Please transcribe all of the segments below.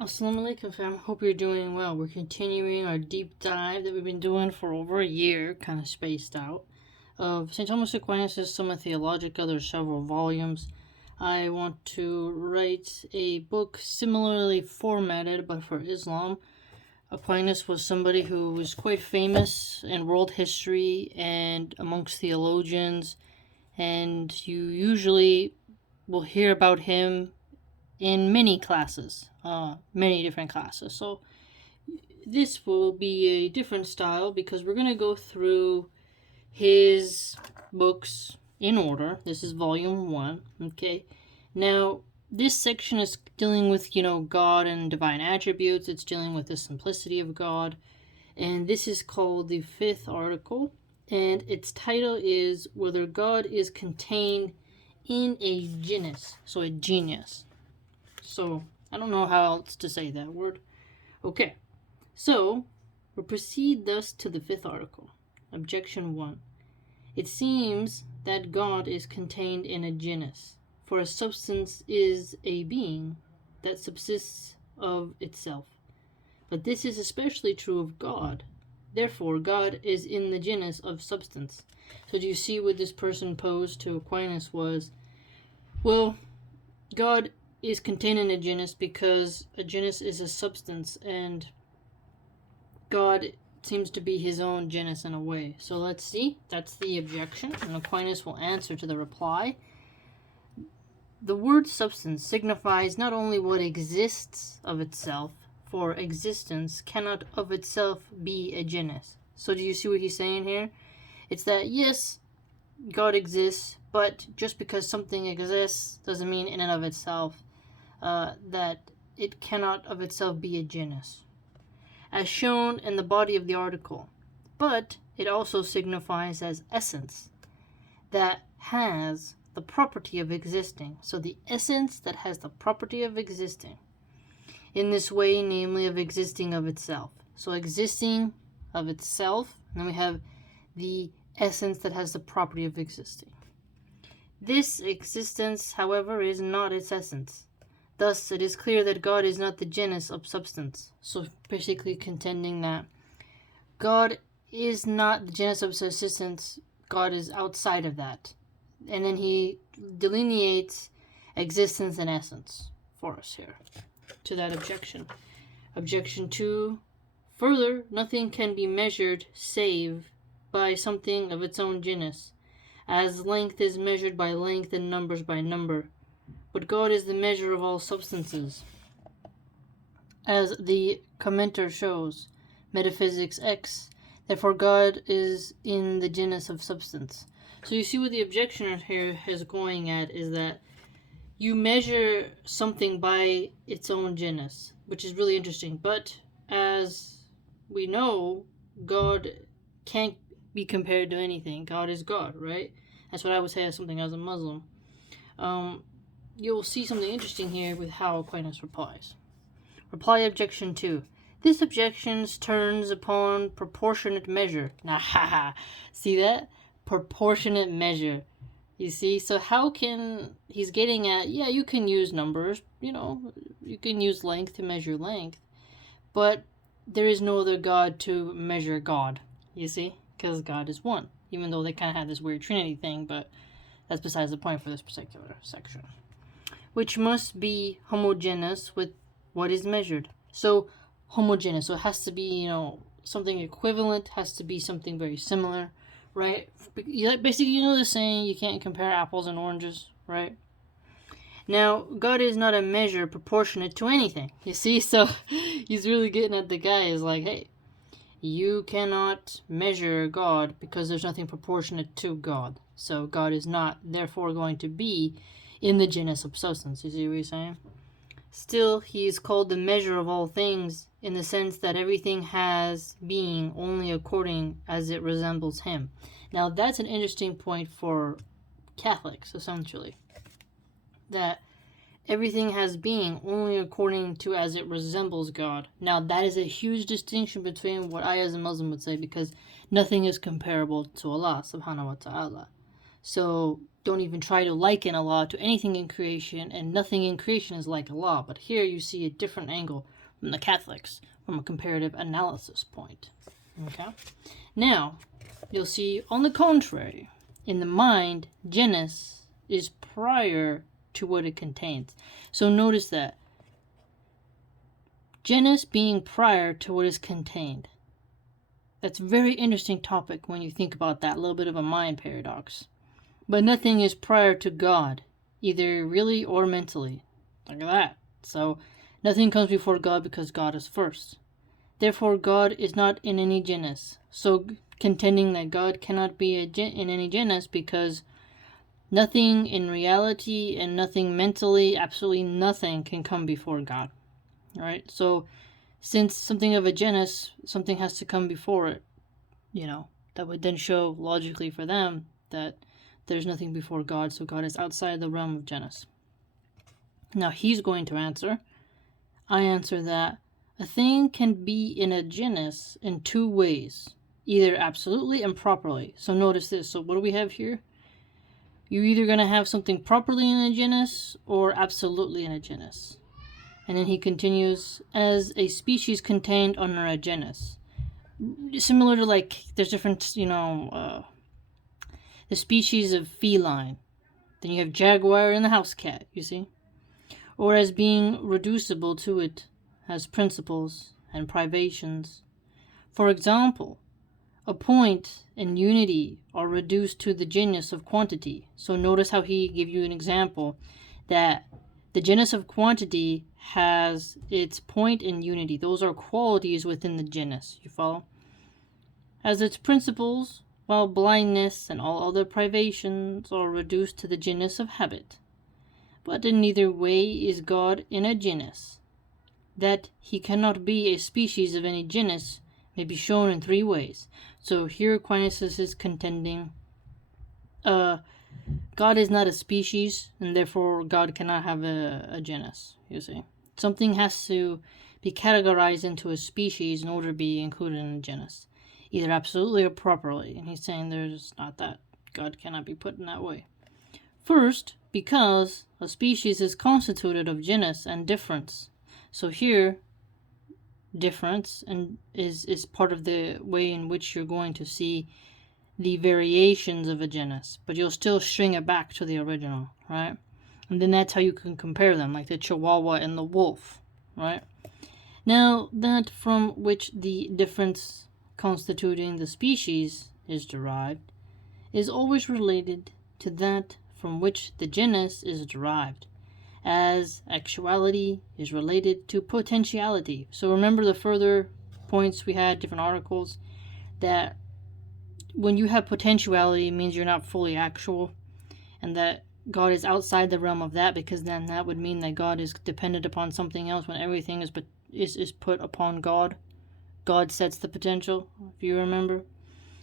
Assalamu alaikum, fam. Hope you're doing well. We're continuing our deep dive that we've been doing for over a year, kind of spaced out, of St. Thomas Aquinas' Summa Theologica. There's several volumes. I want to write a book similarly formatted, but for Islam. Aquinas was somebody who was quite famous in world history and amongst theologians, and you usually will hear about him in many classes, many different classes. So this will be a different style because we're going to go through his books in order. This is volume 1, okay? Now, this section is dealing with, God and divine attributes. It's dealing with the simplicity of God. And this is called the 5th article. And its title is Whether God is Contained in a Genus. So a genius. So, I don't know how else to say that word. Okay, so we'll proceed thus to the 5th article. Objection 1. It seems that God is contained in a genus, for a substance is a being that subsists of itself. But this is especially true of God. Therefore, God is in the genus of substance. So do you see what this person posed to Aquinas was, well, God is contained in a genus because a genus is a substance, and God seems to be his own genus in a way. So let's see. That's the objection, and Aquinas will answer to the reply. The word substance signifies not only what exists of itself, for existence cannot of itself be a genus. So do you see what he's saying here? It's that, yes, God exists, but just because something exists doesn't mean in and of itself that it cannot of itself be a genus, as shown in the body of the article. But it also signifies as essence, that has the property of existing. So the essence that has the property of existing. In this way, namely of existing of itself. So existing of itself, and then we have the essence that has the property of existing. This existence, however, is not its essence. Thus, it is clear that God is not the genus of substance. So basically contending that God is not the genus of subsistence, God is outside of that. And then he delineates existence and essence for us here to that objection. Objection 2. Further, nothing can be measured save by something of its own genus, as length is measured by length and numbers by number. But God is the measure of all substances, as the commenter shows, Metaphysics X. Therefore, God is in the genus of substance. So you see what the objection here is going at is that you measure something by its own genus, which is really interesting. But as we know, God can't be compared to anything. God is God, right? That's what I would say as something as a Muslim. You'll see something interesting here with how Aquinas replies. Reply objection 2. This objection turns upon proportionate measure. See that? Proportionate measure. You see? So how can... He's getting at, yeah, you can use numbers. You can use length to measure length. But there is no other God to measure God. You see? Because God is one. Even though they kind of have this weird Trinity thing, but that's besides the point for this particular section. Which must be homogeneous with what is measured. So, homogeneous. So it has to be, something equivalent, has to be something very similar, right? Basically, the saying, you can't compare apples and oranges, right? Now, God is not a measure proportionate to anything. You see? So, he's really getting at the guy is like, hey, you cannot measure God because there's nothing proportionate to God. So, God is not, therefore, going to be in the genus of substance. You see what he's saying? Still, he is called the measure of all things in the sense that everything has being only according as it resembles him. Now, that's an interesting point for Catholics, essentially. That everything has being only according to as it resembles God. Now, that is a huge distinction between what I as a Muslim would say, because nothing is comparable to Allah, subhanahu wa ta'ala. So, don't even try to liken Allah to anything in creation, and nothing in creation is like Allah. But here you see a different angle from the Catholics, from a comparative analysis point. Okay? Now, you'll see, on the contrary, in the mind, genus is prior to what it contains. So notice that. Genus being prior to what is contained. That's a very interesting topic when you think about that, a little bit of a mind paradox. But nothing is prior to God, either really or mentally. Look at that. So nothing comes before God because God is first. Therefore, God is not in any genus. So contending that God cannot be in any genus because nothing in reality and nothing mentally, absolutely nothing can come before God. Right? So since something of a genus, something has to come before it, that would then show logically for them that there's nothing before God, so God is outside the realm of genus. Now he's going to answer. I answer that a thing can be in a genus in two ways, either absolutely and properly. So notice this. So what do we have here? You're either going to have something properly in a genus or absolutely in a genus. And then he continues, as a species contained under a genus. Similar to, like, there's different, the species of feline. Then you have jaguar and the house cat, you see? Or as being reducible to it, has principles and privations. For example, a point and unity are reduced to the genus of quantity. So notice how he gave you an example that the genus of quantity has its point and unity. Those are qualities within the genus. You follow? As its principles, while blindness and all other privations are reduced to the genus of habit. But in neither way is God in a genus. That he cannot be a species of any genus may be shown in three ways. So here Aquinas is contending God is not a species, and therefore God cannot have a genus, you see. Something has to be categorized into a species in order to be included in a genus, either absolutely or properly. And he's saying there's not that. God cannot be put in that way. First, because a species is constituted of genus and difference. So here, difference and is part of the way in which you're going to see the variations of a genus, but you'll still string it back to the original, right? And then that's how you can compare them, like the Chihuahua and the wolf, right? Now, that from which the difference constituting the species is derived is always related to that from which the genus is derived, as actuality is related to potentiality. So remember the further points we had, different articles, that when you have potentiality, it means you're not fully actual, and that God is outside the realm of that, because then that would mean that God is dependent upon something else when everything is put upon God. God sets the potential, if you remember.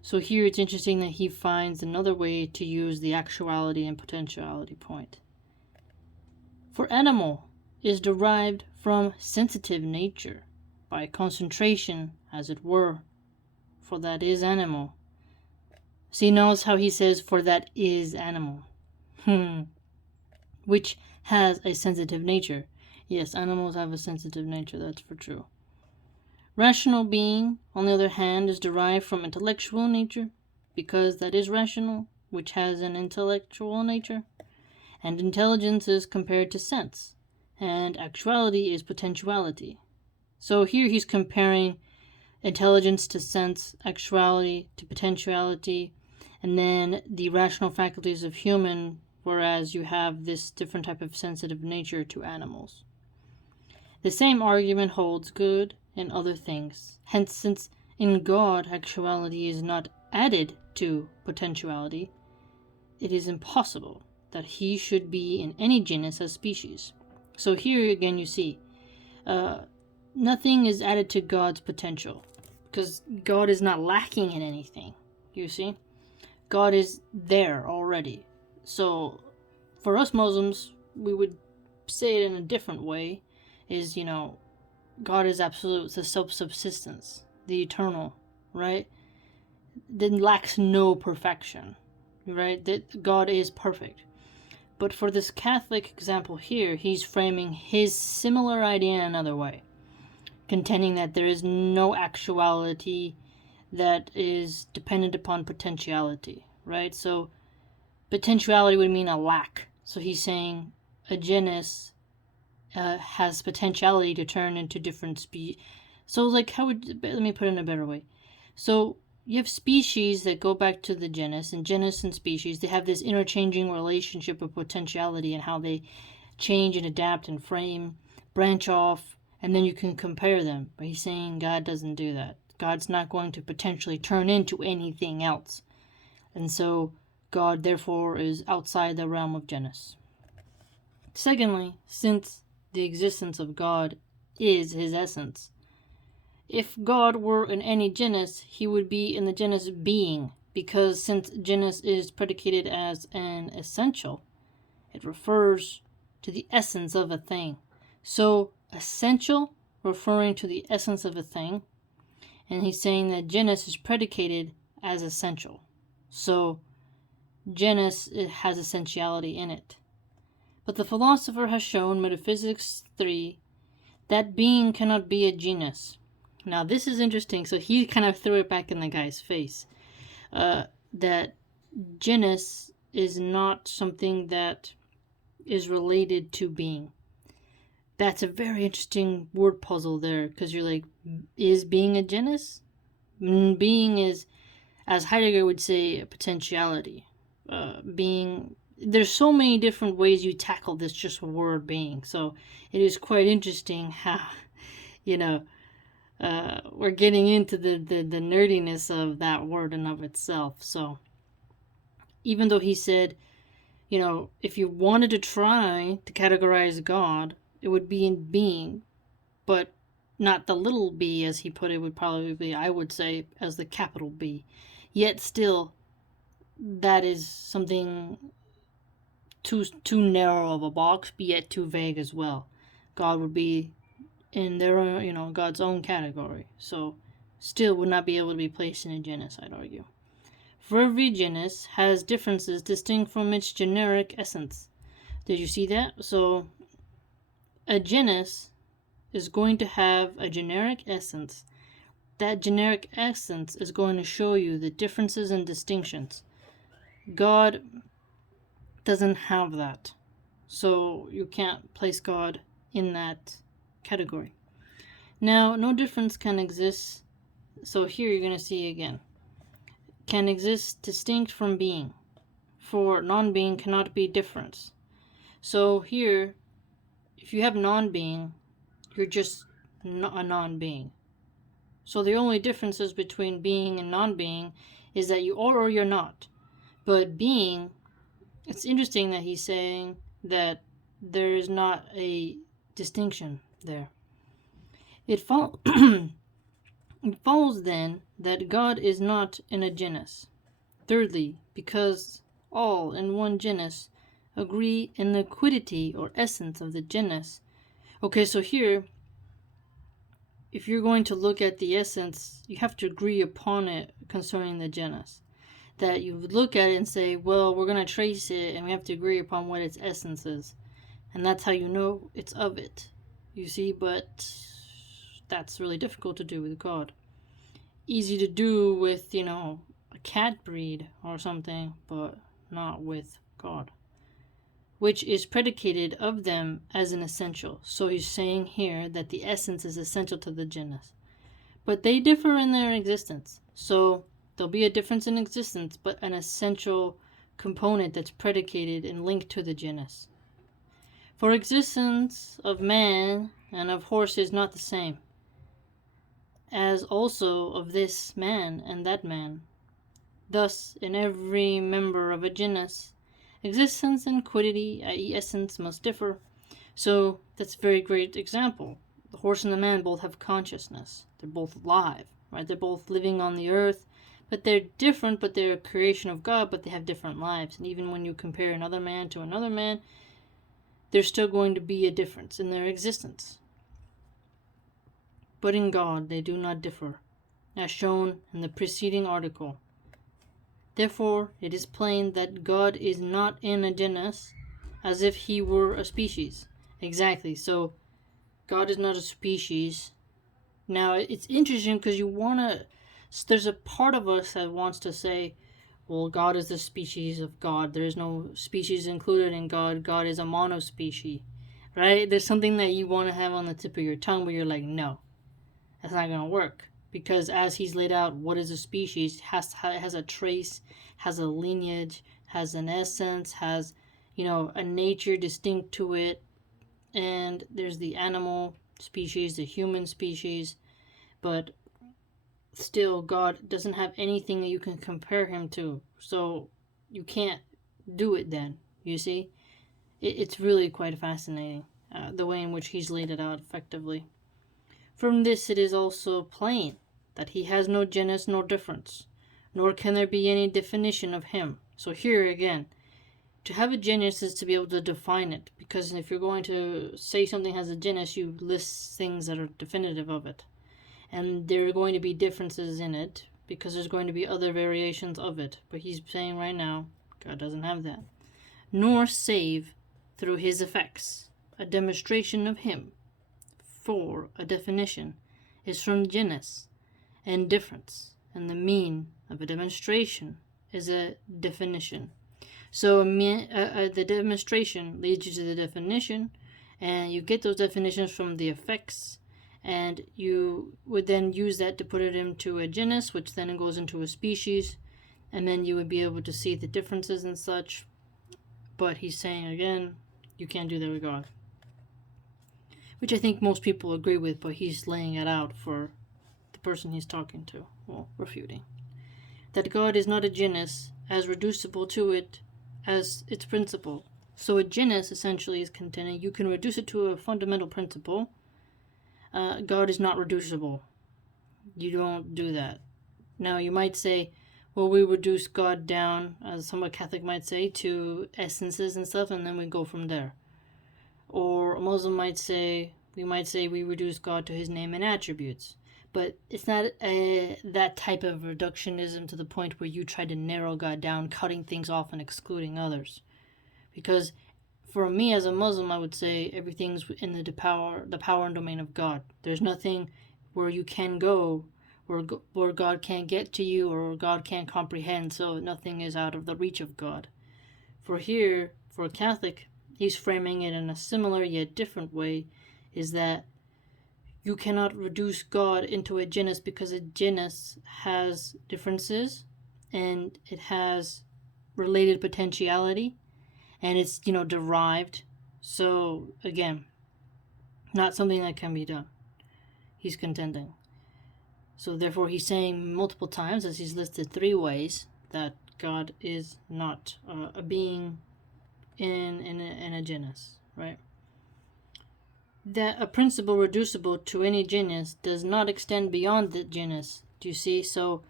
So here it's interesting that he finds another way to use the actuality and potentiality point. For animal is derived from sensitive nature, by concentration, as it were, for that is animal. See, notice how he says, for that is animal. Which has a sensitive nature. Yes, animals have a sensitive nature, that's for true. Rational being, on the other hand, is derived from intellectual nature, because that is rational, which has an intellectual nature. And intelligence is compared to sense, and actuality is potentiality. So here he's comparing intelligence to sense, actuality to potentiality, and then the rational faculties of human, whereas you have this different type of sensitive nature to animals. The same argument holds good in other things. Hence, since in God actuality is not added to potentiality, it is impossible that he should be in any genus as species. So here again you see, nothing is added to God's potential, because God is not lacking in anything, you see. God is there already. So for us Muslims, we would say it in a different way, is, God is absolute, the self-subsistence, the eternal, right? Then lacks no perfection, right? That God is perfect. But for this Catholic example here, he's framing his similar idea in another way, contending that there is no actuality that is dependent upon potentiality, right? So potentiality would mean a lack. So he's saying a genus has potentiality to turn into different species. So let me put it in a better way. So you have species that go back to the genus, and genus and species, they have this interchanging relationship of potentiality and how they change and adapt and frame, branch off, and then you can compare them. But he's saying God doesn't do that. God's not going to potentially turn into anything else. And so God, therefore, is outside the realm of genus. Secondly, since the existence of God is his essence, if God were in any genus, he would be in the genus being, because since genus is predicated as an essential, it refers to the essence of a thing. So, essential, referring to the essence of a thing, and he's saying that genus is predicated as essential. So, genus, it has essentiality in it. But the philosopher has shown, Metaphysics 3, that being cannot be a genus. Now, this is interesting. So he kind of threw it back in the guy's face. That genus is not something that is related to being. That's a very interesting word puzzle there, because you're like, is being a genus? Being is, as Heidegger would say, a potentiality. Being, there's so many different ways you tackle this just word being. So it is quite interesting how, we're getting into the nerdiness of that word in of itself. So even though he said, if you wanted to try to categorize God, it would be in being, but not the little b, as he put it, would probably be, I would say, as the capital B. Yet still, that is something too narrow of a box, but yet too vague as well. God would be in their own, God's own category. So still would not be able to be placed in a genus, I'd argue. For every genus has differences distinct from its generic essence. Did you see that? So a genus is going to have a generic essence. That generic essence is going to show you the differences and distinctions. God doesn't have that. So you can't place God in that category. Now, no difference can exist. So here you're going to see again. Can exist distinct from being. For non-being cannot be difference. So here, if you have non-being, you're just a non-being. So the only differences between being and non-being is that you are or you're not. But being, it's interesting that he's saying that there is not a distinction there. It follows then that God is not in a genus. Thirdly, because all in one genus agree in the quiddity or essence of the genus. Okay, so here, if you're going to look at the essence, you have to agree upon it concerning the genus. That you would look at it and say, well, we're going to trace it and we have to agree upon what its essence is. And that's how you know it's of it. You see, but that's really difficult to do with God. Easy to do with, a cat breed or something, but not with God. Which is predicated of them as an essential. So he's saying here that the essence is essential to the genus. But they differ in their existence. So there'll be a difference in existence, but an essential component that's predicated and linked to the genus. For existence of man and of horse is not the same, as also of this man and that man. Thus, in every member of a genus, existence and quiddity, i.e. essence, must differ. So that's a very great example. The horse and the man both have consciousness. They're both alive, right? They're both living on the earth, but they're different, but they're a creation of God, but they have different lives. And even when you compare another man to another man, there's still going to be a difference in their existence. But in God, they do not differ, as shown in the preceding article. Therefore, it is plain that God is not in a genus, as if he were a species. Exactly. So, God is not a species. Now, it's interesting because there's a part of us that wants to say, well, God is the species of God. There is no species included in God. God is a monospecies, right? There's something that you want to have on the tip of your tongue where you're like, no, that's not going to work. Because as he's laid out, what is a species, has a trace, has a lineage, has an essence, has, a nature distinct to it. And there's the animal species, the human species. But still, God doesn't have anything that you can compare him to. So you can't do it then, you see? It's really quite fascinating, the way in which he's laid it out effectively. From this it is also plain that he has no genus nor difference, nor can there be any definition of him. So here again, to have a genus is to be able to define it, because if you're going to say something has a genus, you list things that are definitive of it. And there are going to be differences in it, because there's going to be other variations of it. But he's saying right now, God doesn't have that. Nor save through his effects, a demonstration of him. For a definition is from genus and difference, and the mean of a demonstration is a definition. So the demonstration leads you to the definition, and you get those definitions from the effects, and you would then use that to put it into a genus, which then goes into a species, and then you would be able to see the differences and such. But he's saying again, you can't do that with God, which I think most people agree with, but he's laying it out for the person he's talking to, well, refuting. That God is not a genus as reducible to it as its principle. So a genus essentially is contending you can reduce it to a fundamental principle. God is not reducible. You don't do that. Now you might say, well, we reduce God down, as some Catholic might say, to essences and stuff, and then we go from there. Or a Muslim might say, we reduce God to his name and attributes. But it's not that type of reductionism to the point where you try to narrow God down, cutting things off and excluding others. Because for me as a Muslim, I would say everything's in the power and domain of God. There's nothing where you can go, where God can't get to you, or God can't comprehend, so nothing is out of the reach of God. For a Catholic, he's framing it in a similar yet different way, is that you cannot reduce God into a genus, because a genus has differences and it has related potentiality, and it's, derived. So again, not something that can be done, he's contending. So therefore he's saying multiple times, as he's listed 3 ways, that God is not a being in a genus, right? That a principle reducible to any genus does not extend beyond the genus. Do you see? So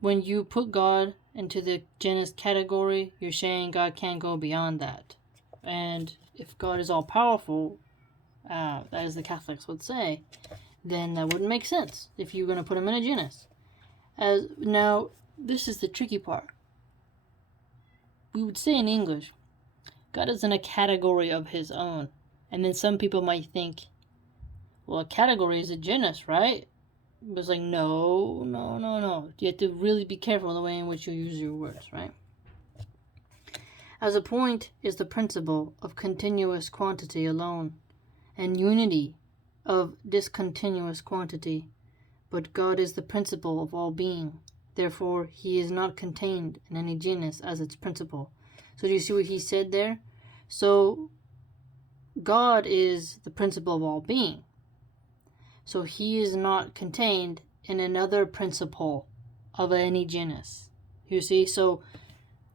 when you put God into the genus category, you're saying God can't go beyond that. And if God is all powerful, as the Catholics would say, then that wouldn't make sense if you're going to put him in a genus. Now, this is the tricky part. We would say in English, God is in a category of his own. And then some people might think, well, a category is a genus, right? But it's like, no. You have to really be careful the way in which you use your words, right? As a point is the principle of continuous quantity alone, and unity of discontinuous quantity. But God is the principle of all being. Therefore, he is not contained in any genus as its principle. So do you see what he said there? So God is the principle of all being. So he is not contained in another principle of any genus. You see? So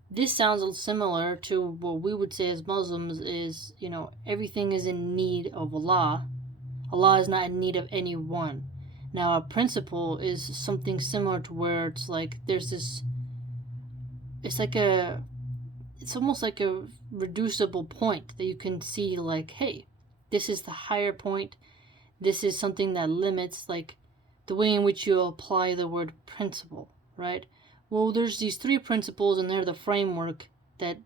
this sounds similar to what we would say as Muslims is, everything is in need of Allah. Allah is not in need of anyone. Now, a principle is something similar to where it's like there's this, it's almost like a reducible point that you can see, like, hey, this is the higher point. This is something that limits, like, the way in which you apply the word principle, right? well, there's these three principles and they're the framework that,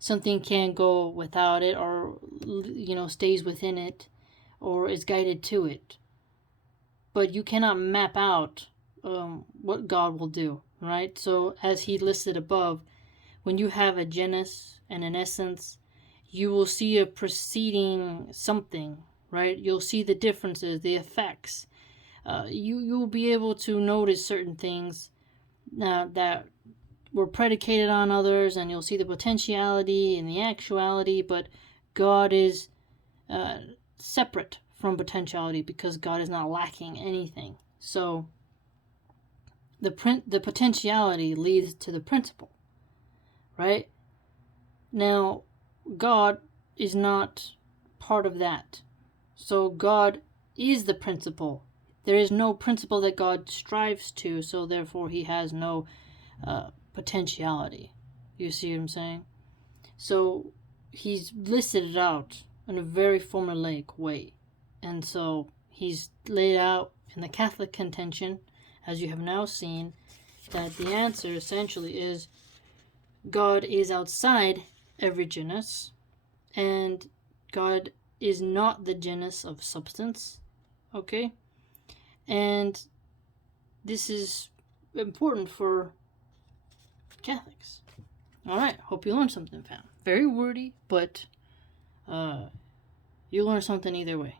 something can't go without it, or, stays within it, or is guided to it. But you cannot map out what God will do, right? So as he listed above, when you have a genus and an essence, you will see a preceding something, right? You'll see the differences, the effects. You'll be able to notice certain things that were predicated on others, and you'll see the potentiality and the actuality, but God is separate from potentiality because God is not lacking anything. So the potentiality leads to the principle, right? Now, God is not part of that. So God is the principle. There is no principle that God strives to, so therefore he has no potentiality. You see what I'm saying? So he's listed it out in a very formulaic way. And so he's laid out in the Catholic contention, as you have now seen, that the answer essentially is God is outside every genus, and God is not the genus of substance. Okay? And this is important for Catholics. Alright, hope you learned something, fam. Very wordy, but you learned something either way.